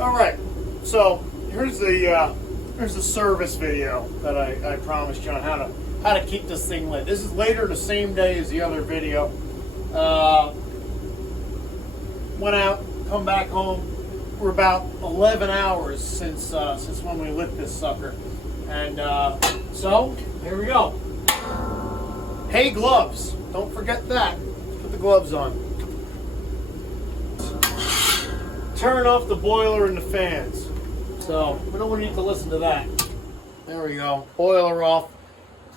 All right, so here's the service video that I promised you on how to keep this thing lit. This is later the same day as the other video. Went out, come back home. We're about 11 hours since when we lit this sucker, and so here we go. Hey, gloves! Don't forget that. Put the gloves on. Turn off the boiler and the fans. So we don't need to listen to that. There we go. Boiler off.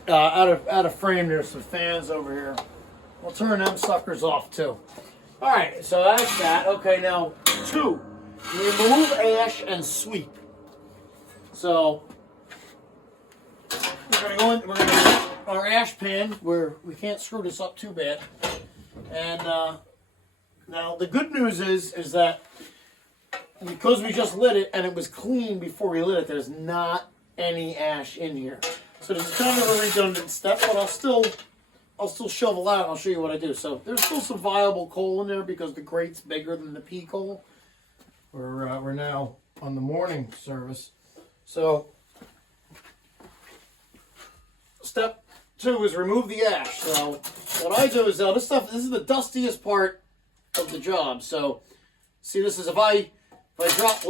Out of frame. There's some fans over here. We'll turn them suckers off too. All right. So that's that. Okay. Now 2. Remove ash and sweep. So we're gonna go in. We're gonna get our ash pan where we can't screw this up too bad. And now the good news is that because we just lit it and it was clean before we lit it, there's not any ash in here. So this is kind of a redundant step, but I'll still shovel out and I'll show you what I do. So there's still some viable coal in there because the grate's bigger than the pea coal. We're now on the morning service. So step 2 is remove the ash. So what I do is this is the dustiest part of the job. So see, this is if I drop,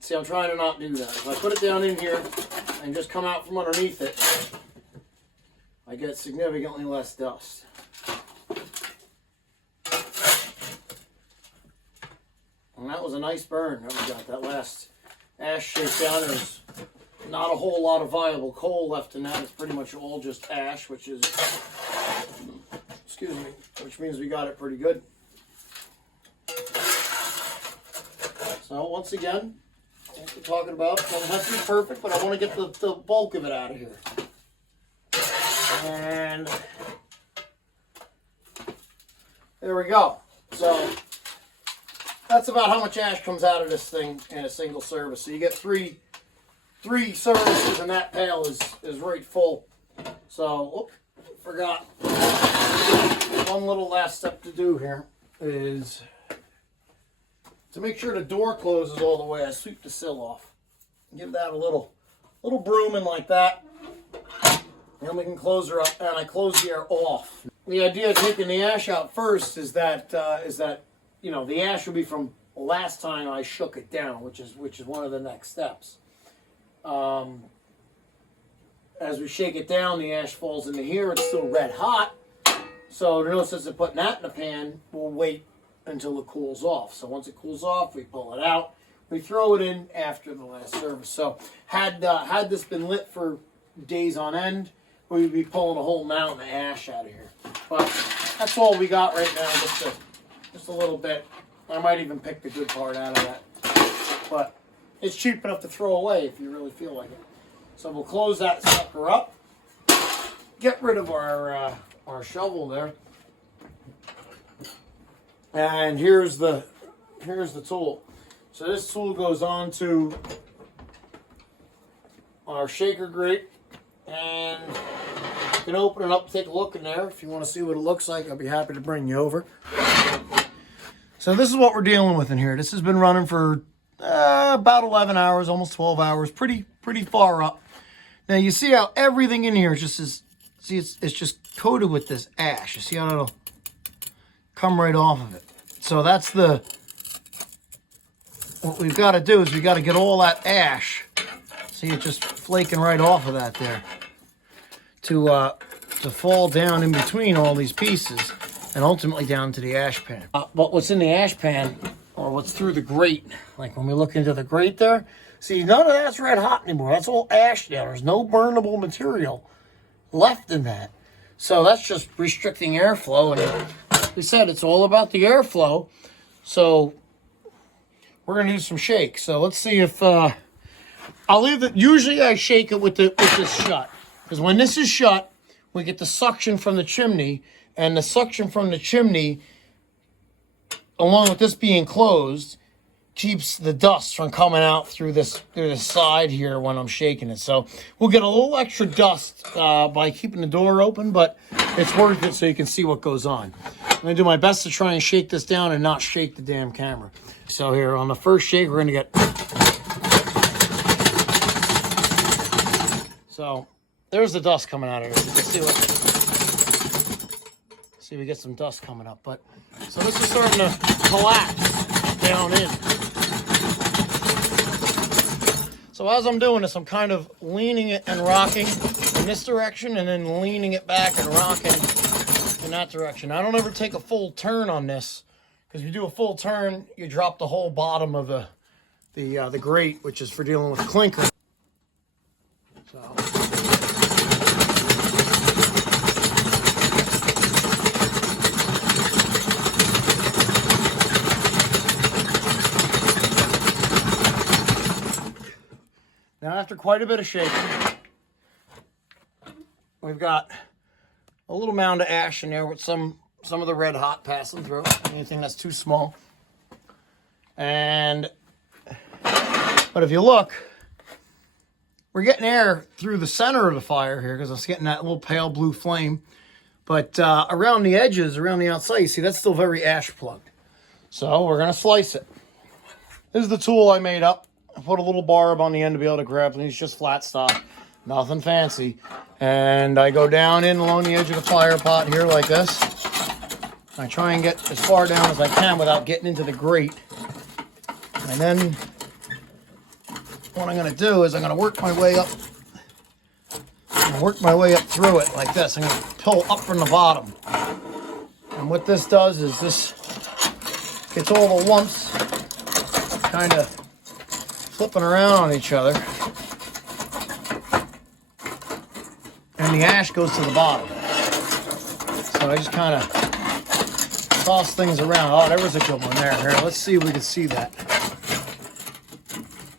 see, I'm trying to not do that. If I put it down in here and just come out from underneath it, I get significantly less dust. And that was a nice burn that we got. That last ash shakedown. There's not a whole lot of viable coal left in that. It's pretty much all just ash, which is, excuse me, which means we got it pretty good. So once again, what we're talking about, doesn't have to be perfect, but I want to get the bulk of it out of here. And there we go. So that's about how much ash comes out of this thing in a single service. So you get three services, and that pail is right full. So, forgot. One little last step to do here is to make sure the door closes all the way. I sweep the sill off. Give that a little broom in like that. And then we can close her up, and I close the air off. The idea of taking the ash out first is that you know, the ash will be from last time I shook it down, which is one of the next steps. As we shake it down, the ash falls into here. It's still red hot, so no sense in putting that in the pan. We'll wait until it cools off. So once it cools off, we pull it out. We throw it in after the last service. So had this been lit for days on end, we'd be pulling a whole mountain of ash out of here. But that's all we got right now. Just a little bit. I might even pick the good part out of that. But it's cheap enough to throw away if you really feel like it. So we'll close that sucker up. Get rid of our shovel there. And here's the tool. So this tool goes on to our shaker grate, and you can open it up, take a look in there. If you want to see what it looks like, I'll be happy to bring you over. So this is what we're dealing with in here. This has been running for about 11 hours, almost 12 hours, pretty far up. Now you see how everything in here it's just coated with this ash. You see how it'll come right off of it. So that's what we've got to do is we got to get all that ash. See it just flaking right off of that there to fall down in between all these pieces and ultimately down to the ash pan. But what's in the ash pan, or what's through the grate, like when we look into the grate there, see, none of that's red hot anymore. That's all ash there. There's no burnable material left in that. So that's just restricting airflow. And like we said, it's all about the airflow. So we're going to do some shake. So let's see if I'll leave it. Usually I shake it with this shut, because when this is shut, we get the suction from the chimney, and the suction from the chimney, along with this being closed, keeps the dust from coming out through this side here when I'm shaking it. So we'll get a little extra dust by keeping the door open, but it's worth it so you can see what goes on. going to do my best to try and shake this down and not shake the damn camera. So here on the first shake, we're going to get... So there's the dust coming out of here. You can see we get some dust coming up. But so this is starting to collapse down in. So as I'm doing this, I'm kind of leaning it and rocking in this direction and then leaning it back and rocking in that direction. I don't ever take a full turn on this, because if you do a full turn, you drop the whole bottom of the grate, which is for dealing with clinker. So. Now, after quite a bit of shaking, we've got a little mound of ash in there with some of the red hot passing through. Anything that's too small. But if you look, we're getting air through the center of the fire here because it's getting that little pale blue flame. But around the edges, around the outside, you see that's still very ash plugged. So we're going to slice it. This is the tool I made up. I put a little barb on the end to be able to grab, and it's just flat stock, nothing fancy. And I go down in along the edge of the fire pot here like this. I try and get as far down as I can without getting into the grate. And then what I'm going to do is I'm going to work my way up. I'm going to work my way up through it like this. I'm going to pull up from the bottom. And what this does is this gets all the lumps kind of flipping around on each other, and the ash goes to the bottom. So I just kind of toss things around. Oh, there was a good one there. Here, let's see if we can see that.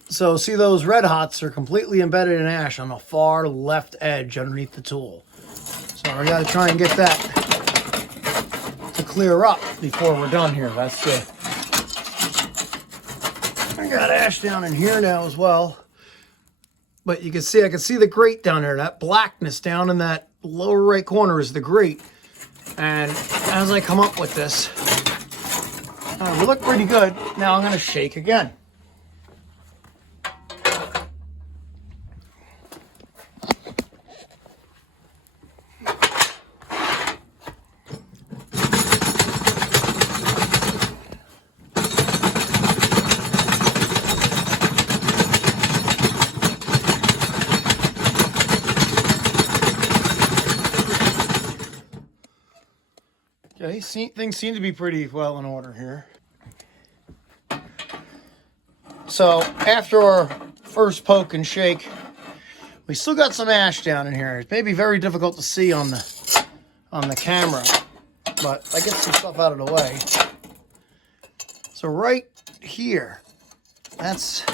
So see, those red hots are completely embedded in ash on the far left edge underneath the tool. So I got to try and get that to clear up before we're done here. That's the... I got ash down in here now as well, but you can see, I can see the grate down there. That blackness down in that lower right corner is the grate. And as I come up with this, we look pretty good. Now I'm going to shake again. Okay, things seem to be pretty well in order here. So after our first poke and shake, we still got some ash down in here. It may be very difficult to see on the camera, but I get some stuff out of the way. So right here, that's...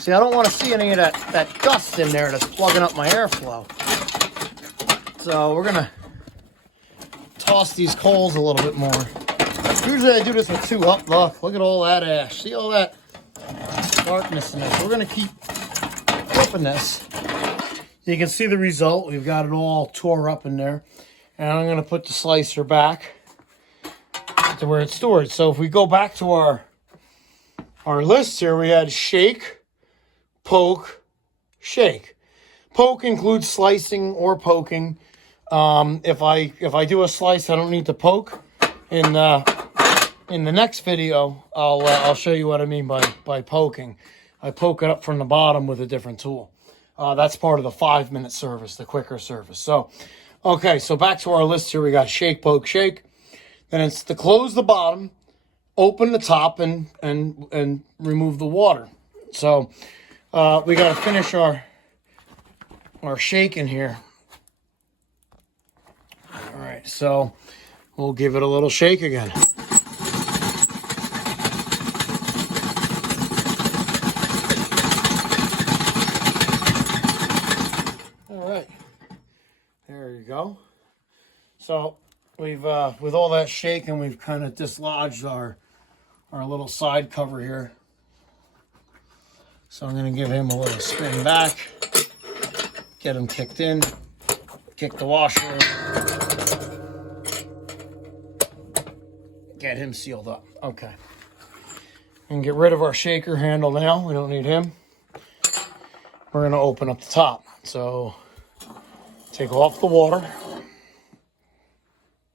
See, I don't want to see any of that dust in there that's plugging up my airflow. So we're gonna toss these coals a little bit more. Usually I do this with two up. Look at all that ash. See all that darkness in this. We're gonna keep flipping this. You can see the result. We've got it all tore up in there. And I'm gonna put the slicer back to where it's stored. So if we go back to our list here, we had shake, poke, shake. Poke includes slicing or poking. If I do a slice, I don't need to poke. In the next video, I'll show you what I mean by poking. I poke it up from the bottom with a different tool. That's part of the 5-minute service, the quicker service. So, okay, so back to our list here. We got shake, poke, shake. Then it's to close the bottom, open the top, and remove the water. So we got to finish our shake in here. All right, so we'll give it a little shake again. All right, there you go. So we've with all that shaking, we've kind of dislodged our little side cover here. So I'm going to give him a little spin back. Get them kicked in, kick the washer. get him sealed up. Okay. And get rid of our shaker handle now. We don't need him. We're going to open up the top. So take off the water.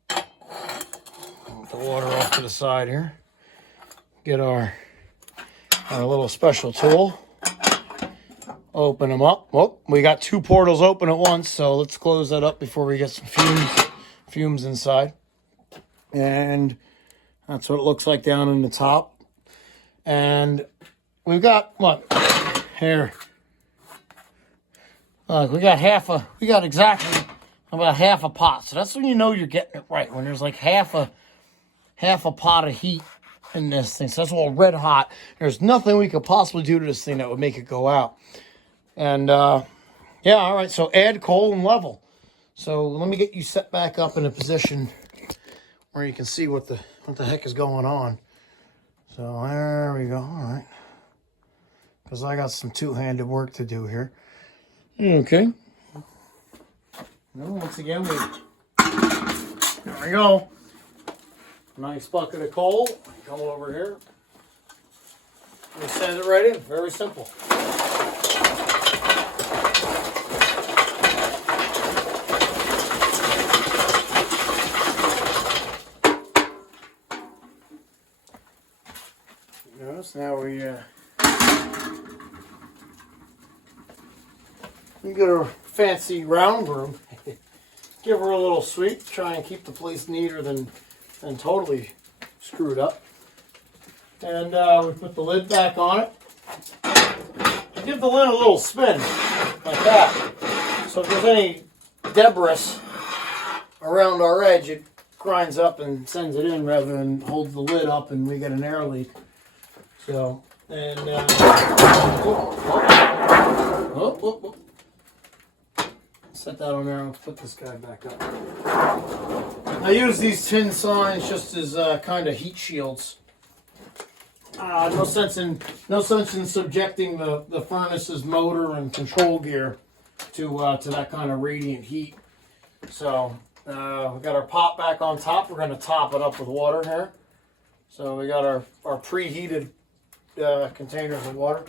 Put the water off to the side here. Get our little special tool. Open them up. Well, we got 2 portals open at once, so let's close that up before we get some fumes inside. And that's what it looks like down in the top. And we've got, what, here. We got exactly about half a pot. So that's when you know you're getting it right, when there's like half a pot of heat in this thing. So that's all red hot. There's nothing we could possibly do to this thing that would make it go out. And yeah, all right, so add coal and level. So let me get you set back up in a position where you can see what the heck is going on. So there we go, all right. Because I got some two-handed work to do here. Okay. Once again, there we go. Nice bucket of coal. Come over here. We send it right in. Very simple. Notice now we get our fancy round broom. Give her a little sweep. Try and keep the place neater than totally screwed up. And we put the lid back on it. Give the lid a little spin, like that. So if there's any debris around our edge, it grinds up and sends it in rather than holds the lid up and we get an air leak. So, and set that on there and put this guy back up. I use these tin signs just as kind of heat shields. No sense in subjecting the furnace's motor and control gear to that kind of radiant heat. So we got our pot back on top. We're going to top it up with water here. So we got our preheated containers of water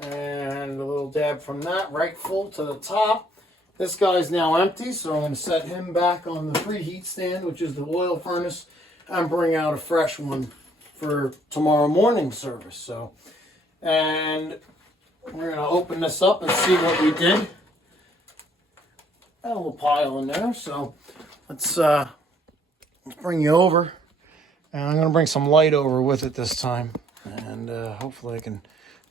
and a little dab from that right full to the top. This guy's now empty, so I'm going to set him back on the preheat stand, which is the oil furnace, and bring out a fresh one for tomorrow morning service. So, and we're going to open this up and see what we did. Got a little pile in there, so let's bring you over, and I'm going to bring some light over with it this time, and hopefully I can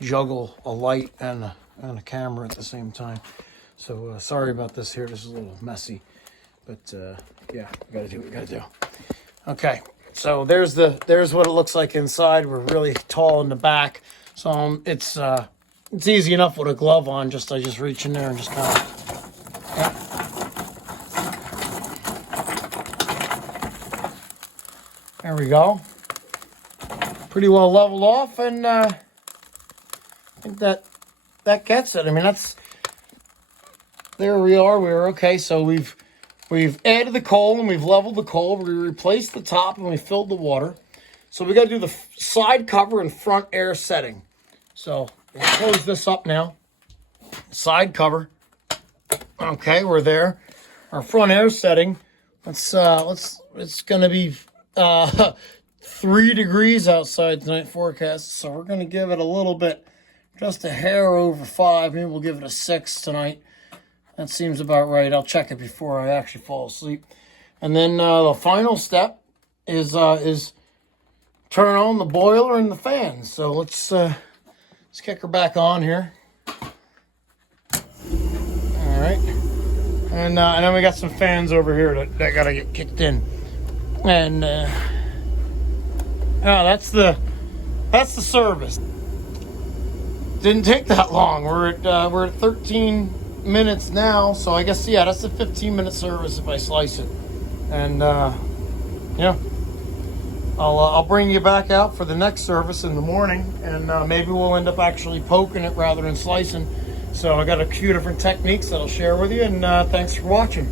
juggle a light and a camera at the same time. So sorry about this here. This is a little messy, but yeah, we gotta do what we gotta do. Okay, so there's what it looks like inside. We're really tall in the back, so it's easy enough with a glove on. I just reach in there and just kind of. Yeah. There we go. Pretty well leveled off, and I think that gets it. I mean, there we are. We're okay. So we've added the coal and we've leveled the coal. We replaced the top and we filled the water. So we got to do the side cover and front air setting. So we'll close this up now. Side cover. Okay, we're there. Our front air setting. It's going to be 3 degrees outside tonight forecast. So we're going to give it a little bit, just a hair over 5. Maybe we'll give it a 6 tonight. That seems about right. I'll check it before I actually fall asleep. And then the final step is turn on the boiler and the fans. So let's kick her back on here. All right. And then we got some fans over here that got to get kicked in. And that's the service. Didn't take that long. We're at 13 minutes now, so I guess, yeah, that's a 15-minute service if I slice it. And yeah, I'll bring you back out for the next service in the morning, and maybe we'll end up actually poking it rather than slicing. So I got a few different techniques that I'll share with you, and thanks for watching.